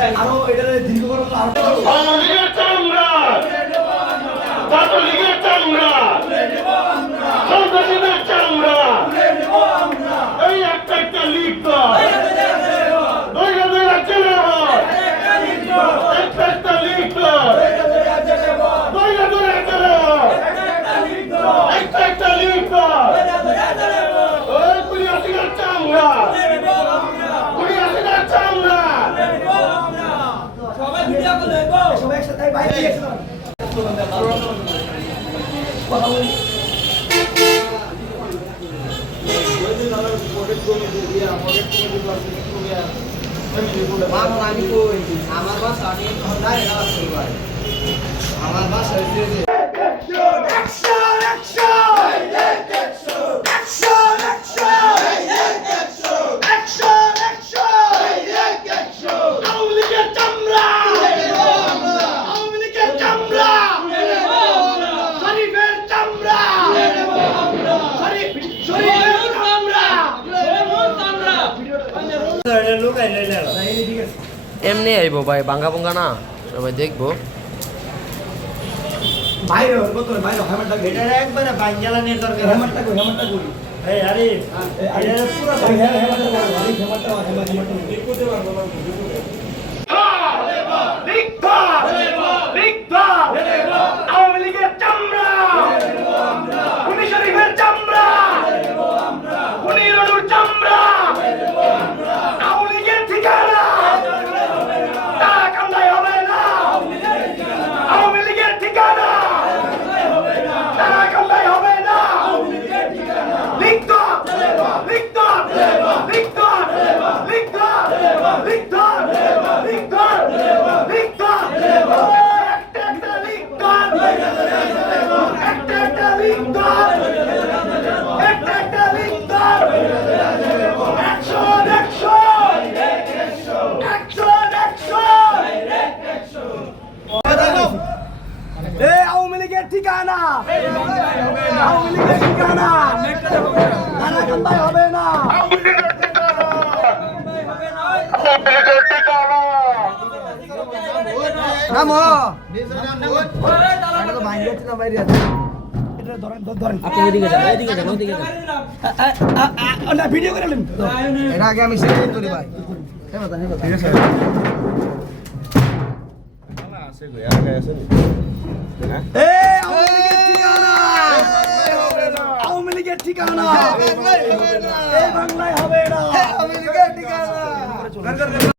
আচ্ছা আরো এটা দীর্ঘ করো আওয়ামী লীগের চামড়া ছাত্রলীগের চামড়া সন্ত্রাসীদের চামড়া এই একটা একটা লিগ দুইটা দুইটা চলে একটা একটা লিগ দুইটা দুইটা চলে একটা একটা লিগ ওই পুলিশের চামড়া পুলিশের চামড়া সবাই ভিডিও করে সবাই একসাথে বাইরে এসে আমার বাসা এমনি আইব ভাই বাঙ্গা বঙ্গা না সবাই দেখবো বাইরে কত বাইরে হেমারটা এটা একবারে বাঙ্গালা নিয়ে দরকার হেমারটা কই এই আরে এটা পুরো হেমারটা আওয়ামী লীগের চামড়া খুনি শরীফের চামড়া খুনি রনুর চামড়া আওয়ামী লীগের ঠিকানা তারা কান্দায় হবে না আওয়ামী লীগের ঠিকানা তারা কান্দায় হবে না লিখত লিখত লিখত লিখত লিখত লিখত লিখত আওয়ামী লীগের ঠিকানা আওয়ামী লীগের ঠিকানা তারা কান্দায় হবে না নামো তো বাইরে আছে না বাইরে আছে এটা ধরেন ধরেন আপনি এদিকে যান এদিকে যান ওদিকে যান না ভিডিও করে নিন এর আগে আমি সেট করি ভাই ঠিক আছে আওয়ামী লীগের ঠিকানা এই বাংলায়